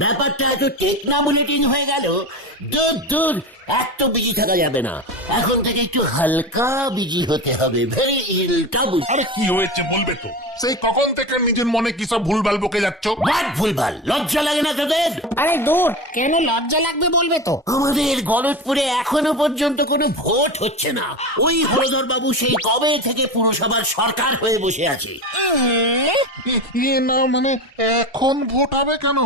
ব্যাপারটা এত টেকনা বুলেটিন হয়ে গেল। দূর দূর, এত বিজি থাকা যাবে না। এখন থেকে একটু হালকা বিজি হতে হবে। ভেরি ইলটা বুঝ। আরে কি হয়েছে বলবে তো? সেই কখন থেকে নিজের মনে কি সব ভুলভাল বকে যাচ্ছ? বাট ভুলভাল, লজ্জা লাগে না তোদের? আরে দূর, কেন লজ্জা লাগবে বলবে তো? আমাদের গলতপুরে এখনো পর্যন্ত কোনো ভোট হচ্ছে না। ওই হলধর বাবু সেই কবে থেকে পুরসভার সরকার হয়ে বসে আছে। না মানে এখন ভোট হবে কেন?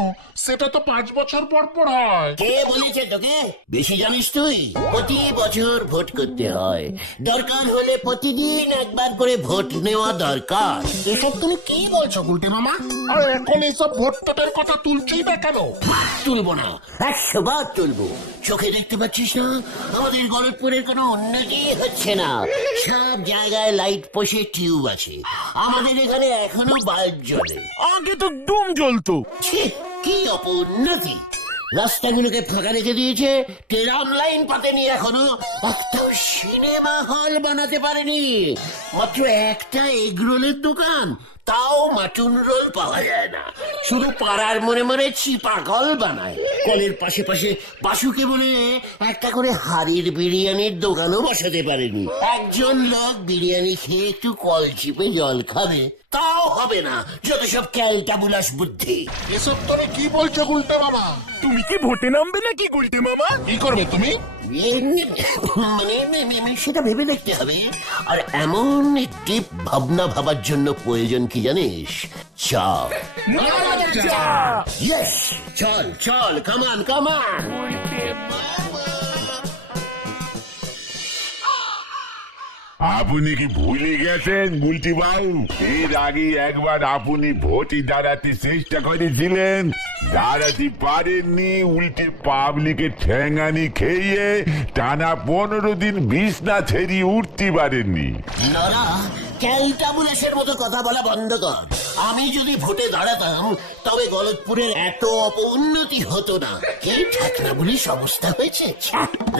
সেটা তো 5 বছর পর পর হয়। কে বলেছে তোকে? বেশি জানিস তুই? প্রতি বছর ভোট করতে হয়। দরকার হলে প্রতিদিন একবার করে ভোট নেওয়া দরকার। এসব তুমি কি বলছো গুলটে মামা? আর এখন এইসব ভোট টোটের কথা তুলছেই না কেন? তুলবো না, 100 বার তুলবো। চোখে দেখতে পাচ্ছিস না আমাদের গলতপুরের কোনো উন্নতি হচ্ছে না। সব জায়গায় লাইট পোষে টিউব আছে, আমাদের এখানে এখনো বাল্ব জ্বলে। আগে তো ডুম জ্বলতো। ছি, কি অপউন্নতি! রাস্তাগুলোকে ফাঁকা রেখে দিয়েছে, ট্রাম লাইন পাতেনি এখনো, একটাও সিনেমা হল বানাতে পারেনি। মাত্র একটা এগরোলের দোকান, তাও মাটুন রোল পাওয়া যায় না। শুধু পাড়ার মনে মনে চিপা কল বানায়। কলের পাশে পাশে বাসুকে বলে একটা করে হাড়ির বিরিয়ানির দোকানও বসাতে পারেনি। একজন লোক বিরিয়ানি খেয়ে একটু কল চিপে জল খাবে, তাও হবে না। যত সব ক্যালটাবুলাস বুদ্ধি। এসব তুমি কি বলছো গুলটে মামা? তুমি কি ভোটে নামবে নাকি গুলটে মামা? কি করবে তুমি? মানে সেটা ভেবে দেখতে হবে। আর এমন ডিপ ভাবনা ভাবার জন্য প্রয়োজন কি জানিস? চল, ইয়েস, চল চল, কামান কামান। আপনি কি ভুলে গেছেন গুলটি বাবু? এর আগে একবার আপনি ভোটে দাঁড়াতে চেষ্টা করেছিলেন, দাঁড়াতে পারেননি, উল্টে পাবলিকের ঠ্যাঙানি খেয়ে টানা 15 দিন বিছনা ছেড়ে উঠতে পারেননি। নরা, ক্যালটাবুলাসের মতো কথা বলা বন্ধ কর। আমি যদি ভোটে দাঁড়াতাম তবে গলতপুরের এত অপউন্নতি হতো না। কি ঠাকনা বলিস অবস্থা হয়েছে।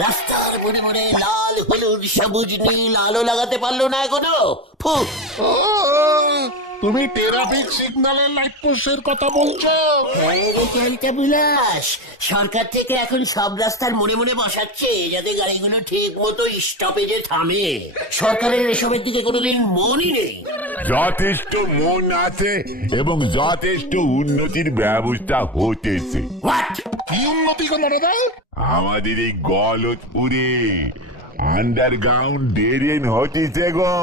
রাস্তার মনে মনে লাল হলুদ সবুজ নীল আলো লাগাতে পারলো না এখনো। ফুক। তুমি ট্রাফিক সিগন্যালের লাইট পোস্টের কথা বলছো? ক্যালটাবুলাস, সরকার থেকে এখন সব রাস্তার মনে মনে বসাচ্ছে যাতে গাড়িগুলো ঠিক মতো স্টপেজে থামে। সরকারের এসবের দিকে কোনোদিন মনই নেই। যথেষ্ট মন আছে এবং যথেষ্ট উন্নতির ব্যবস্থা হতেছে। হোয়াট? কি উন্নতি গো নরদা? আমাদের এই গলতপুরে আন্ডারগ্রাউন্ড ড্রেন হতেছে গো।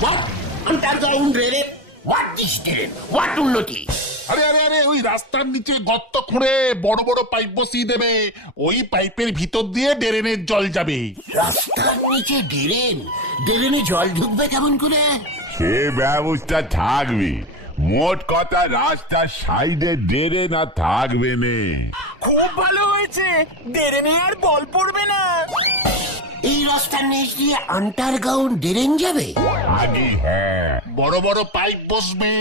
হোয়াট? আন্ডারগ্রাউন্ড রেলে? What this drain? হোয়াট উন্নতি? আরে আরে আরে, ওই রাস্তার নিচে গর্ত খুঁড়ে বড় বড় পাইপ বসিয়ে দেবে। ওই পাইপের ভিতর দিয়ে ড্রেনের জল যাবে। রাস্তার নিচে ড্রেন? ড্রেনে জল ঢুকবে কেমন করে? সে ব্যবস্থা থাকবে। মোট কথা রাস্তার সাইডে ড্রেন আর থাকবে না। খুব ভালো হয়েছে, ড্রেনে আর বল পড়বে না। এই রাস্তার নিচ দিয়ে আন্ডারগ্রাউন্ড ড্রেন যাবে? আগে হ্যাঁ, বড় বড় পাইপ বসবে।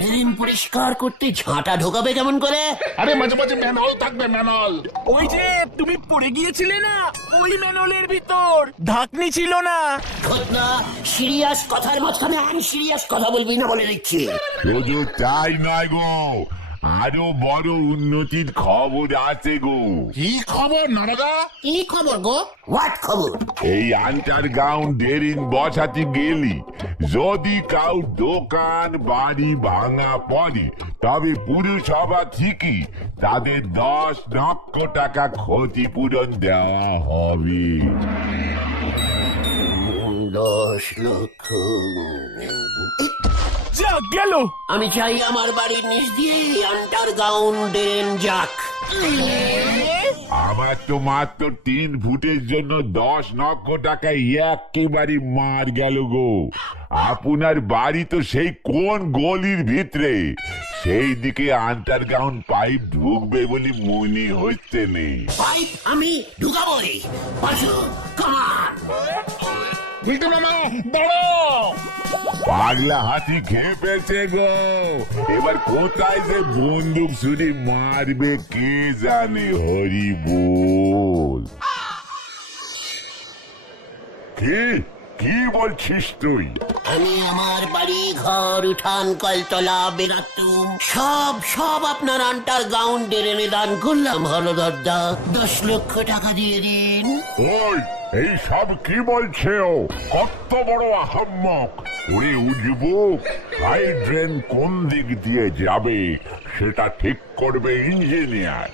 ড্রেন পরিষ্কার করতে ঝাঁটা ঢোকাবে কেমন করে? আরে মাঝে মাঝে ম্যানহোল থাকবে, ম্যানহোল। ওই যে তুমি পড়ে গিয়েছিলে না, ওই ম্যানহোলের ভিতর ঢাকনি ছিল না। ঘটনা সিরিয়াস কথার মাঝখানে আনসিরিয়াস কথা বলবি না বলে দিচ্ছি। শুধু তাই নয় গো, আরো বড় উন্নতির খবর আছে গো। কি খবর নরদা? কি খবর গো? হোয়াট খবর? এই আন্ডারগ্রাউন্ড ড্রেন বসাতে গেলি যদি কাউ দোকান বাড়ি ভাঙা পড়ে, তবে পুরসভা থেকে তাদের 10 লক্ষ টাকা ক্ষতিপূরণ দেওয়া হবে। 10 লক্ষ? যা গেল। আমি চাই আমার বাড়ির নিচ দিয়ে আন্ডারগ্রাউন্ড ড্রেন যাক। আমার তো মাত্র 3 ফুটের জন্য 10 লক্ষ টাকা একেবারে মার গেল গো। আপনার বাড়ি তো সেই কোন গলির ভিতরে, সেই দিকে আন্ডারগ্রাউন্ড পাইপ ঢুকবে বলে মনে হচ্ছে নেই। পাইপ আমি ঢুকাবই। পাশু, কামান। গুলটে মামা দাঁড়াও। পাগলা হাতি খেয়ে পেয়েছে গো। এবার কোথায় যে বন্দুক ছুরি মারবে কে জানে। হরি বল। কি কি বলছিস তুই? আমি আমার বাড়ি ঘর উঠান কলতলা বেরাতুম সব আপনার আন্টার গ্রাউন্ড ড্রেনে দান করলাম হলদরদা। 10 লক্ষ টাকা দিয়ে দিন। ওই এই সব কি বলছে ও? কত বড় আহাম্মক! ওরে উজবুক, হাই ড্রেন কোন দিক দিয়ে যাবে সেটা ঠিক করবে ইঞ্জিনিয়ার,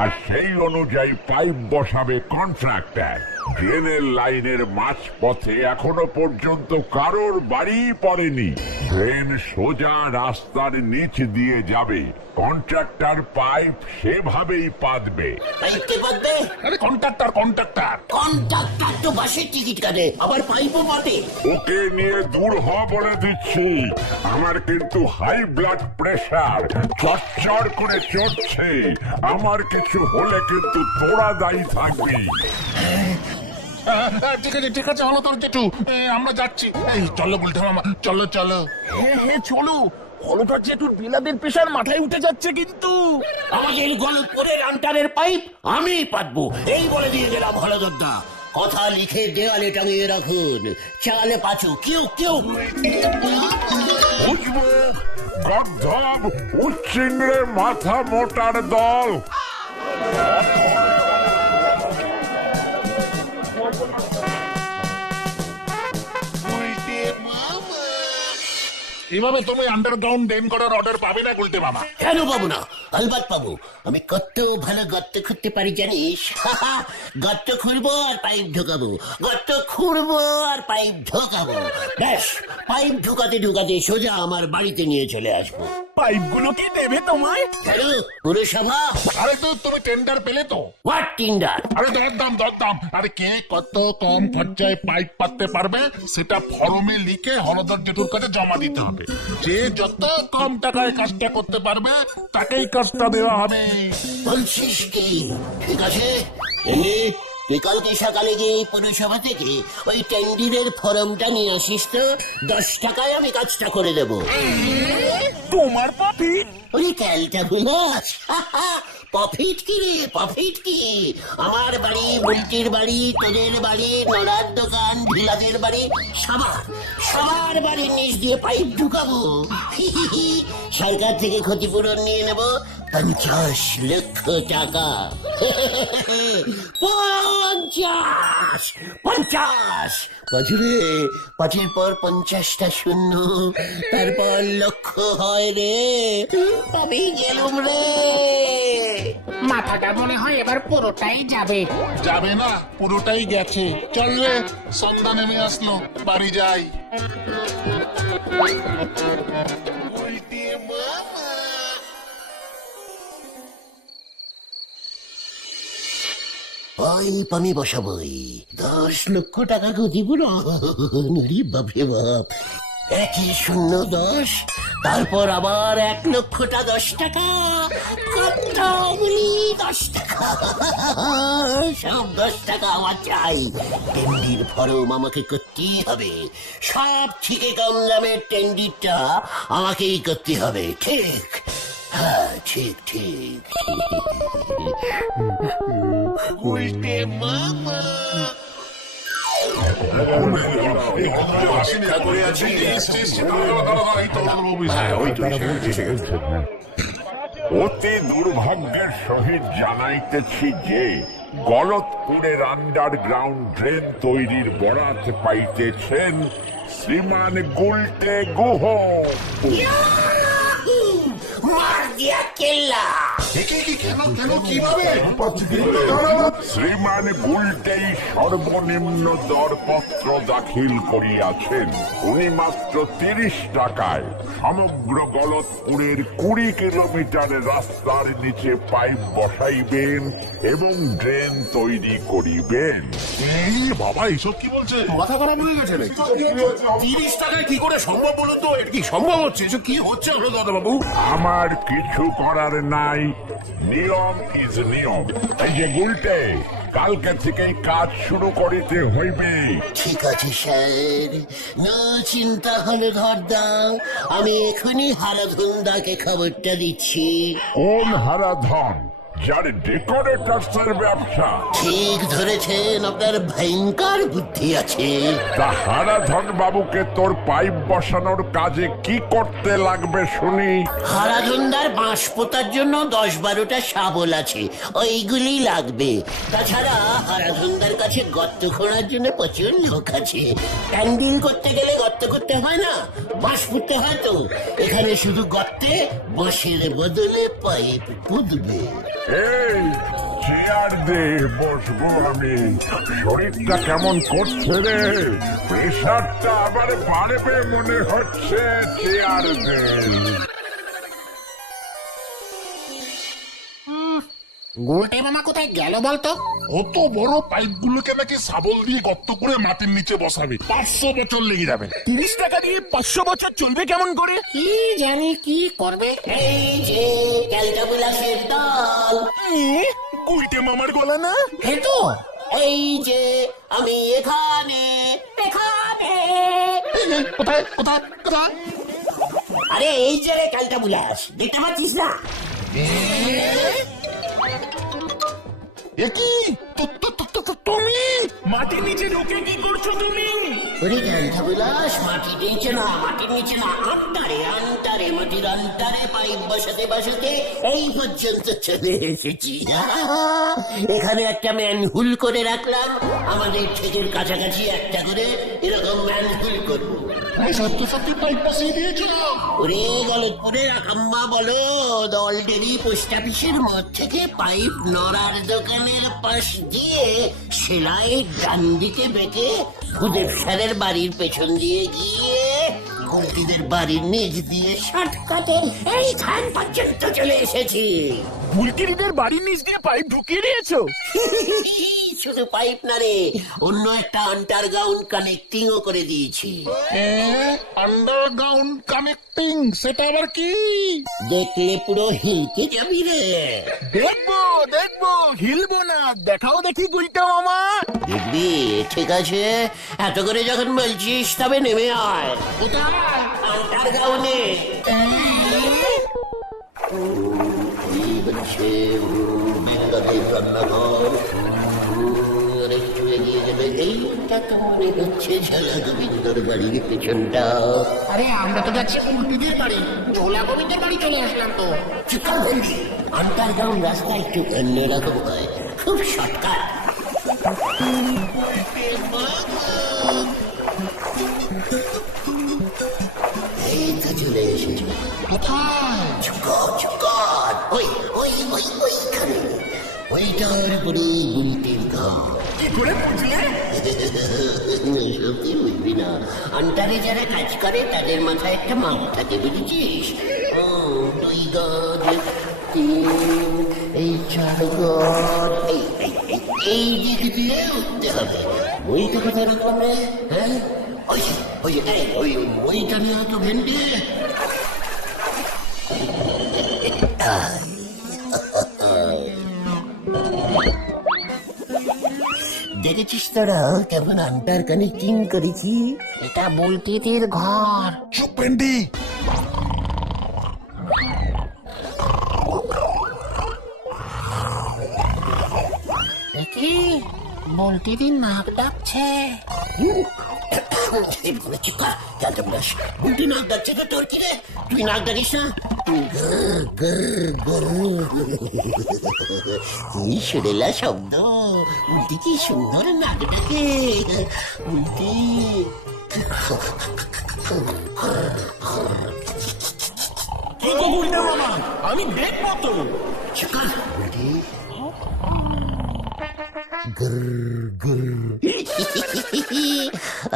আর সেই অনুযায়ী পাইপ বসাবে কন্ট্রাক্টর। ড্রেনের লাইনের মাঝপথে এখনো পর্যন্ত কারোর বাড়ি পড়েনি। ড্রেন সোজা রাস্তার নিচ দিয়ে যাবে, কন্ট্রাক্টর পাইপ সেভাবেই পাতবে। পাইপকে পাতবে? আরে কন্ট্রাক্টর কন্ট্রাক্টর তো বাসের টিকিট কাটে, আবার পাইপও পাতে। ওকে নিয়ে দূর হ বলে দিচ্ছি। আমার কিন্তু হাই ব্লাড প্রেশার চড়চড় করে চড়ছে। আমার কিছু হলে কিন্তু তোরা দায়ী থাকবি। ঠিক আছে হলো তোর জেঠু, আমরা যাচ্ছি। এই চলো গুলটে মামা, চলো চলো। হ্যাঁ চলো, হলদার জেঠুর বিলাদের পেশার মাথায় উঠে যাচ্ছে কিন্তু। আমাদের গলতপুরের আন্টারের পাইপ আমি পাতবো, এই বলে দিয়ে গেলাম হলদরদা। কথা লিখে দেওয়ালে টাঙিয়ে রাখুন। চালে পাচু কেউ বুঝবো গর্ধব উচ্চিংড়ে মাথা মোটার দল। এভাবে তুমি আন্ডারগ্রাউন্ড ড্রেন করার অর্ডার পাবে না গুলটে মামা। কেন পাবো না? আলবাত পাবো। আমি কত ভালো গর্ত খুঁড়তে পারি জানিস? গর্ত খুঁড়বো আর পাইপ ঢোকাবো, গর্ত খুঁড়বো আর পাইপ ঢোকাবো। ব্যাস, পাইপ ঢুকাতে ঢুকাতে সোজা আমার বাড়িতে নিয়ে চলে আসবো। পাইপগুলো কি দেবে তোমায়? কেন পুরসভা? আরে তো তুমি টেন্ডার পেলে তো? What Tinder? আরে দরদাম। আরে কে কত কম খরচায় পাইপ পাততে পারবে সেটা ফর্মে লিখে হলদর জেঠুর কাছে জমা দিতে হবে। যে যত কম টাকায় কাজটা করতে পারবে তাকেই কাজটা দেওয়া হবে। বলছিস কি? ঠিক আছে, এমনি তুই কালকে সকালে গিয়ে এই পুরসভা থেকে ওই টেন্ডিরের ফর্মটা নিয়ে আসিস তো। 10 টাকায় আমি কাজটা করে দেবো। তোমার প্রফিট? ওরে ক্যালটা বুলাস, প্রফিট কি রে? প্রফিট কি? আমার বাড়ি, বুলটির বাড়ি, তোদের বাড়ি, নড়ার দোকান, ঢিলাদের বাড়ি, সবার বাড়ির নিচ দিয়ে পাইপ ঢুকাবো। সরকার থেকে ক্ষতিপূরণ নিয়ে নেব 50 লক্ষ টাকা। 50 বছরে 5-এর পর 50টা শূন্য, তারপর লক্ষ হয় রে। আমি গেলুম রে। মাথাটা মনে হয় এবার পুরোটাই যাবে। যাবে না, পুরোটাই গেছে। চল রে, সন্ধ্যা নেমে আসলো, বাড়ি যাই। পাইপ আমি বসাবই। 10 লক্ষ টাকা ক্ষতিপূরণ। বাপরে বাপ। 1-0-10, তারপর আবার 1 লক্ষটা 10 টাকা। কত বলি 10 টাকা? সব 10 টাকা আমার চাই। টেন্ডির ফর্ম আমাকে করতেই হবে। সব থেকে কম দামের টেন্ডিরটা আমাকেই করতে হবে। ঠিক? হ্যাঁ, ঠিক। অতি দুর্ভাগ্যের সহিত জানাইতেছি যে গলতপুরের আন্ডারগ্রাউন্ড ড্রেন তৈরির বরাত পাইতেছেন শ্রীমান গুলটে গুহ। মার দিয়া কেল্লা। শ্রীমান গুলটেই সর্বনিম্ন দরপত্র দাখিল করিয়াছেন। উনি মাত্র 30 টাকায় সমগ্র গলতপুরের 20 কিলোমিটার রাস্তার নিচে পাইপ বসাইবেন এবং ড্রেন তৈরি করিবেন। এই বাবা, এইসব কি বলছে? মাথা খারাপ হয়ে গেছে রে। 30 টাকায় কি করে সম্ভব বলো তো? এটা কি সম্ভব হচ্ছে? এসব কি হচ্ছে দাদা বাবু? আমার কিছু করার নাই, নিয়ম ইজ নিয়ম। এই যে গুলটে, কালকে থেকে কাজ শুরু করিতে হইবে। ঠিক আছে স্যার, না চিন্তা হলে ধরদা। আমি এখনই হারাধনদাকে খবরটা দিচ্ছি। কোন হারাধন? যার ডেকোরেটরসের ব্যবসা। ঠিক ধরেছেন, আপনার ভয়ঙ্কর বুদ্ধি আছে। তা হারাধন বাবুকে তোর পাইপ বসানোর কাজে কি করতে লাগবে শুনি? হারাধনদার বাঁশ পোতার জন্য 10-12টা শাবল আছে, ওইগুলি লাগবে। তাছাড়া হারাধনদার কাছে গর্ত খোঁড়ার জন্য প্রচুর লোক আছে। প্যান্ডেল করতে গেলে গর্ত করতে হয় না, বাঁশ পুঁততে হয়। তো এখানে শুধু গর্তে বাঁশের বদলে পাইপ পুঁতবে। এই চেয়ার দে, বসবো আমি। শরীরটা কেমন করছে রে, প্রেশারটা আবার বাড়বে মনে হচ্ছে। চেয়ার দে। গুলটে মামা কোথায় গেল বলতো? অত বড় পাইপগুলোকে নাকি শাবল দিয়ে গর্ত করে মাটির নিচে বসাবে, 500 বছর লেগে যাবে। 30 টাকা দিয়ে 500 বছর চলবে কেমন করে? কি জানি কি করবে। এই যে ক্যালটাবুলাসের দল, গুলটে মামার গলা না? হে তো এই যে আমি এখানে এখানে। কোথায় কোথায় কোথায়? আরে এই যে রে ক্যালটাবুলাস, দেখতে পাচ্ছিস না? এ কি তুমি? মাটির নিচে ঢুকে কি করছো তুমি? ওরে ক্যালটাবুলাস, মাটির নিচে না, মাটির নিচে না, আন্টারে আন্টারে, মাটির আন্টারে পাইপ বসাতে বসাতে এই পর্যন্ত চলে এসেছি। এখানে একটা ম্যানহুল করে রাখলাম, আমাদের ঠিকের কাছাকাছি একটা করে এরকম ম্যানহুল করবো। সত্যি সত্যি পাইপ বসিয়ে দিয়েছো? ওরে গলতপুরের আকাম্মা বলো, দলডেরি পোস্ট অফিসের মধ্যে থেকে পাইপ নড়ার দোকানের পাশ দিয়ে সেলাই ডান দিকে বেঁকে ভূদেব স্যারের বাড়ির পেছন দিয়ে গিয়ে গুলটিদের বাড়ির নিচ দিয়ে শর্টকাটে এইখান পর্যন্ত চলে এসেছি। গুলকিরিদের বাড়ির নিচ দিয়ে পাইপ ঢুকিয়ে দিয়েছো? শুধু পাইপ না রে, অন্য একটা আন্ডারগ্রাউন্ড কানেক্টিংও করে দিয়েছি। আন্ডারগ্রাউন্ড কানেক্টিং, সেটা আবার কি? দেখলে পুরো হিলকে যাবি রে। দেখবো দেখবো, হিলবো না। দেখাও দেখি গুলটে মামা। দেখবি? ঠিক আছে, এত করে যখন বলছিস তবে নেমে আয়। কোথায়? আন্ডারগ্রাউন্ডে এই হচ্ছে বেঙ্গলের রান্নাঘর। আর একটু এগিয়ে গেলে এইটা তো মনে হচ্ছে ঝালা গোবিন্দর বাড়ির পেছনটা। আরে আমরা তো যাচ্ছি উল্টিদের বাড়ি, ঝোলা গোবিন্দের বাড়ি চলে আসলাম তো। চিকা বলবি, আন্ডারগ্রাউন্ড রাস্তা একটু অন্যরকম হয়, খুব শর্টকাট। এই তো চলে এসেছি। কোথায়? ওই ওই ওই ওইখানে, ওইটার উপরে গুলটির ঘর। কি করে বুঝলে? সত্যি বুঝবি না, আন্টারে যারা কাজ করে তাদের মাথায় একটা মাপ থাকে, বুঝেছিস? 2 গজ, 3, এই 4 গজ, এই দিক দিয়ে উঠতে হবে। ওইটা কোথায় রাখলাম রে? হ্যাঁ, ওই ওই ওই ওইটা নিয়ে তো ভেন্ডি। দেখেছিস তোরা কেমন আন্টার কানেক্টিং করেছি? এটা বুলটিদের ঘর। চুপ পেন্ডি। কি বুলটিদের নাক ডাকছে? উল্টি নাক ডাকছে তো তোর কি রে? তুই নাক ডাকিস না? তুই শুনেলা শব্দ? উল্টি কি সুন্দর নাক ডাকে। উল্টি কি গো গুলটে মামা, আমি দেখবো তো। চিকা উল্টি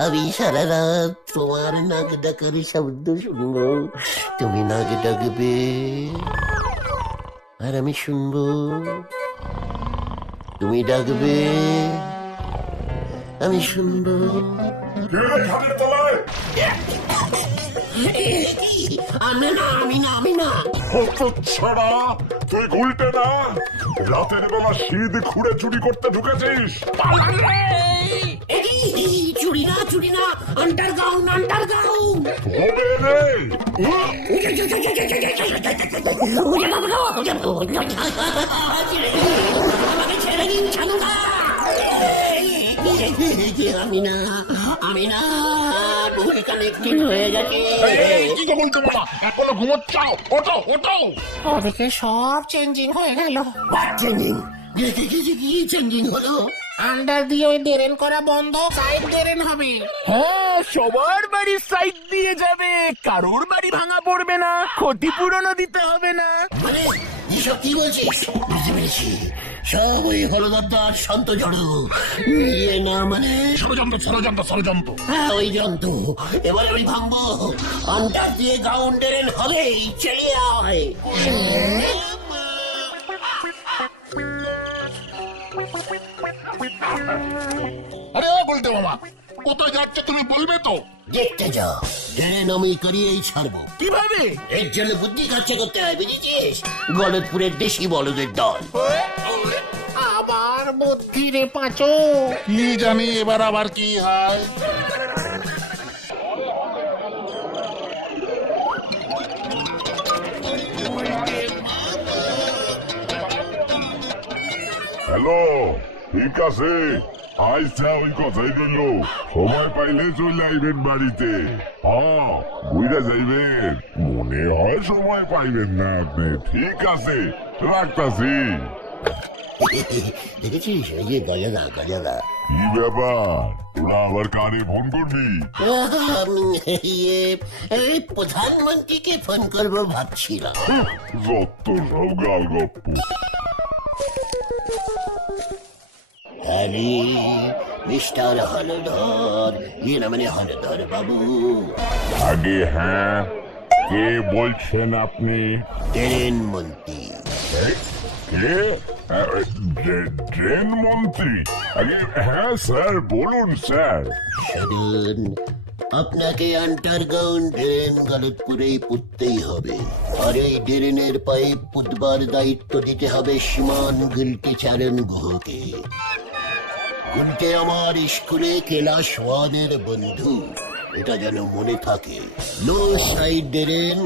আমি সারা রাত তোমার নাক ডাকার শব্দ শুনবো, তুমি নাক ডাকবে আর আমি শুনবো, তুমি ডাকবে আমি শুনবো। আমি না ছাড়া তুই গুলটে না? রাতের বেলা শীত খুঁড়ে চুরি করতে ঢুকেছিস? এগিয়ে চুরি না চুরি না, আন্ডারগ্রাউন্ড আন্ডারগ্রাউন্ড। তবে রে আমাকে ছেড়ে দিন, ছাড়ো না। আমি না, আমি না, ভুল কানেক্টেড হয়ে গেছে। কি গো বলতে মামা, এখনো ঘুমোচ্ছ? ওঠো ওঠো। ওদিকে সব চেঞ্জিং হয়ে গেল। চেঞ্জিং কি চেঞ্জিং হলো? আন্ডার দিয়ে ওই ড্রেন করা বন্ধ, সাইড ড্রেন হবে। হ্যাঁ, সবার বাড়ির সাইড দিয়ে যাবে, কারোর বাড়ি ভাঙা পড়বে না, ক্ষতিপূরণও দিতে হবে না। মানে এসব কি বলছিস? বুঝতে পেরেছি, সব ওই হলদরদার সন্ত জড়ো ইয়ে না, মানে ষড়যন্ত্র ষড়যন্ত্র ষড়যন্ত্র। হ্যাঁ ওই জন্তু। এবার আমি ভাঙবো, আন্ডার দিয়ে গাউন্ডারের হবেই, চলে আয়। আরে ও বলতে মামা, কোথায় যাচ্ছে তুমি বলবে তো? দেখতে যাও, ড্রেন আমি করিয়েই ছাড়বো। কিভাবে? এর জন্য বুদ্ধি খরচা করতে হয়, বুঝেছিস? গলতপুরের দেশি বলদের দল। আবার বুদ্ধি রে পাঁচু। কি জানি এবার আবার কি হয়। হ্যালো, ঠিক আছে, আচ্ছা ওই কথাই রইল, সময় পাইলে চলে আইবেন বাড়িতে। হ্যাঁ বুঝা যাইবেন, মনে হয় সময় পাইবেন না আপনি। ঠিক আছে, রাখতাছি। দেখেছিস ওই যে গজাদা গজাদা? কি ব্যাপার, তোরা আবার কারে ফোন করবি? ইয়ে, এই প্রধানমন্ত্রীকে ফোন করবো ভাবছিলাম। যত সব গাল গপ্প। আরে মিস্টার হলধর, ইয়ে না মানে হলধর বাবু। আগে হ্যাঁ, কে বলছেন আপনি? ট্রেন মন্ত্রী। কে? ট্রেন মন্ত্রী? আগে হ্যাঁ স্যার, বলুন স্যার। শুনুন, আপনাকে আন্ডারগ্রাউন্ড ড্রেন গলতপুরেই পুঁততেই হবে। আর এই ড্রেনের পাইপ পুতবার দায়িত্ব দিতে হবে শ্রীমান গুলটি চারণ গুহকে। গুলটে আমার স্কুলে ক্লাস ওয়ানের বন্ধু, এটা যেন মনে থাকে। No side drain.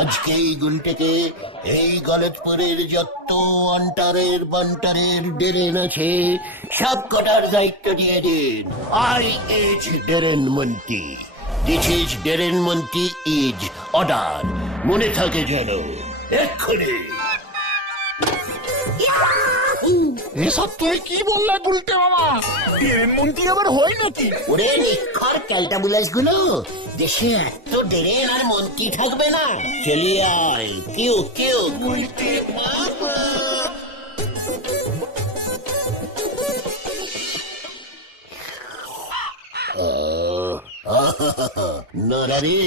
আজকেই গুলটেকে এই গলতপুরের যত আন্টারের বান্টারের ড্রেন আছে সব কটার দায়িত্ব দিয়ে দিন। আই এজ ড্রেন মন্ত্রী, দিস ইজ ড্রেন মন্ত্রী ইজ অর্ডার, মনে থাকে যেন। এক্ষুনি। এসব তুমি কি বললে বলতে মামা? ট্রেন মন্ত্রী আবার হয় নাকি? ওরে নিক্ষর ক্যালটাবুলাস গুলো, দেশে এত ড্রেন আর মন্ত্রী থাকবে না। চলিয়ে আয়, কেউ কেউ গুলটে মামা। নরারে,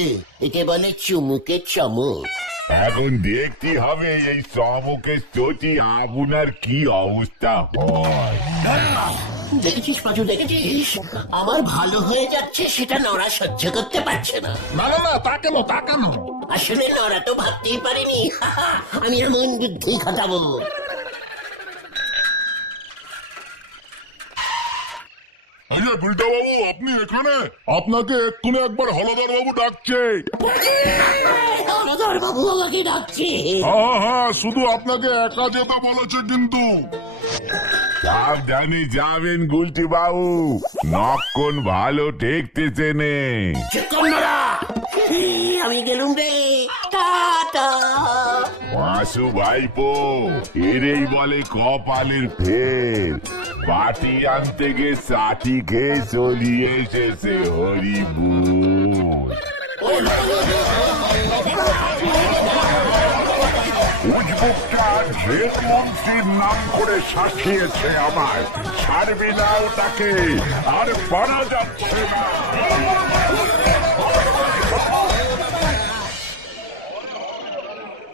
একে বলে চুমুকে চমক। এখন দেখতে হবে এই চমকের চটি আপনার কি অবস্থা হয়। দেখেছিস পাঁচু, দেখেছিস আমার ভালো হয়ে যাচ্ছে, সেটা নরা সহ্য করতে পারছে না। না না না, তা কেন তা কেন? আসলে নরা তো ভাবতেই পারেনি আমি এমন বুদ্ধি খাটাবো। এই যে বিল্টা বাবু, আপনি এখানে? আপনাকে এক্ষুনি একবার হলদর বাবু ডাকছে। হলধর বাবু আমাকে ডাকছে। হ্যাঁ হ্যাঁ, শুধু আপনাকে একা যেতে বলেছে কিন্তু। সাবধানে যাবেন গুলটি বাবু, নক্ষণ ভালো ঠেকতেছে নে। চুপ কর নরা, আমি গেলুম রে, টাটা। মাসু ভাইপো, এরেই বলে কপালের ফের। বাটি আনতে গে সাটি খেয়ে চলিয়ে এসেছে হরিবুল। উজবুকটা জেল মন্ত্রীর নাম করে শাসিয়েছে আমায়, ছাড়বি না ওটাকে, আর পারা যাচ্ছে না।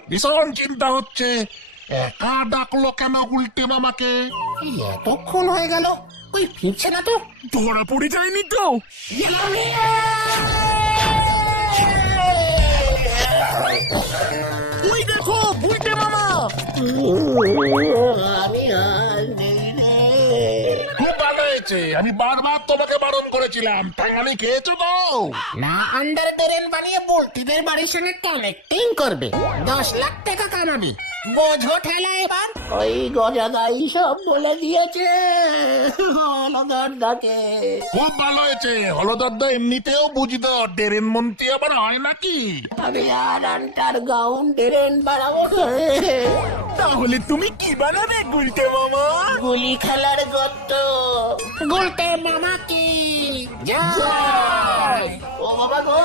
ভীষণ চিন্তা হচ্ছে, একা ডাকলো কেন উল্টে মামাকে? এতক্ষণ হয়ে গেল, ওই ফিরছে না তো। ধরা পড়ে যায়নি তো? ওই দেখো বুলটে মামা। আমি আর নেই রে। খুব ভালো হয়েছে? আমি বারবার তোমাকে বারণ করেছিলাম, তাই আমি খেয়েছো তো? না আন্ডার ড্রেন বানিয়ে বুলটিদের বাড়ির সঙ্গে কানেক্টিং করবে, 10 লাখ টাকা কামাবি। বোঝো ঠেলা এবার। ওই গজাদাই সব বলে দিয়েছে হলদরদাকে। খুব ভালো হয়েছে, হলদরদা এমনিতেও বুঝতো, ডেরেন মন্ত্রী আবার হয় নাকি? আমি আর আন্টার গাউন ড্রেন বানাবো। তাহলে তুমি কি বানাবে গুলটে মামা? গুলি খেলার গর্ত। গুলটে মামা কি ও বাবা গো,